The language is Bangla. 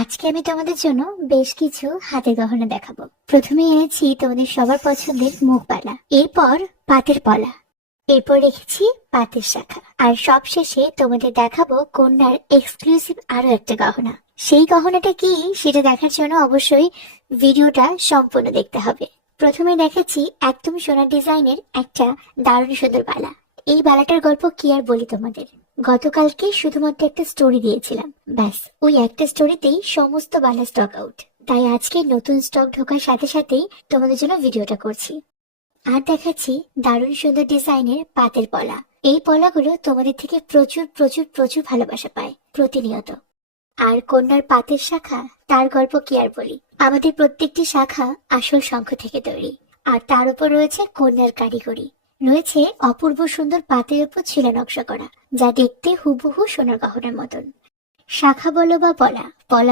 আজকে আমি তোমাদের জন্য বেশ কিছু হাতের গহনা দেখাবো। প্রথমে এনেছি তোমাদের সবার পছন্দের মুখবালা, এরপর পাতের পলা, এরপর রেখেছি পাতের শাখা, আর সবশেষে তোমাদের দেখাবো কন্যার এক্সক্লুসিভ আরো একটা গহনা। সেই গহনাটা কি সেটা দেখার জন্য অবশ্যই ভিডিওটা সম্পূর্ণ দেখতে হবে। প্রথমে দেখাচ্ছি একদম সোনার ডিজাইনের একটা দারুণ সুন্দর বালা। এই বালাটার গল্প কি আর বলি তোমাদের। গতকালকে শুধুমাত্র একটা স্টোরি দিয়েছিলাম, ব্যাস ওই একটা স্টোরিতেই সমস্ত বালা স্টক আউট। তাই আজকে নতুন স্টক ঢোকার সাথে সাথেই তোমাদের জন্য ভিডিওটা করছি। আর দেখাচ্ছি দারুণ সুন্দর ডিজাইনের পাতের পলা। এই পলাগুলো তোমাদের থেকে প্রচুর প্রচুর প্রচুর ভালোবাসা পায় প্রতিনিয়ত। আর কন্যার পাতের শাখা, তার গল্প কি আর বলি। আমাদের প্রত্যেকটি শাখা আসল শঙ্খ থেকে তৈরি, আর তার উপর রয়েছে কন্যার কারিগরি। রয়েছে অপূর্ব সুন্দর পাতের উপর ছিলা নকশা করা, যা দেখতে হুবহু সোনার গহনার মতন। শাখা বলো বা পলা, পলা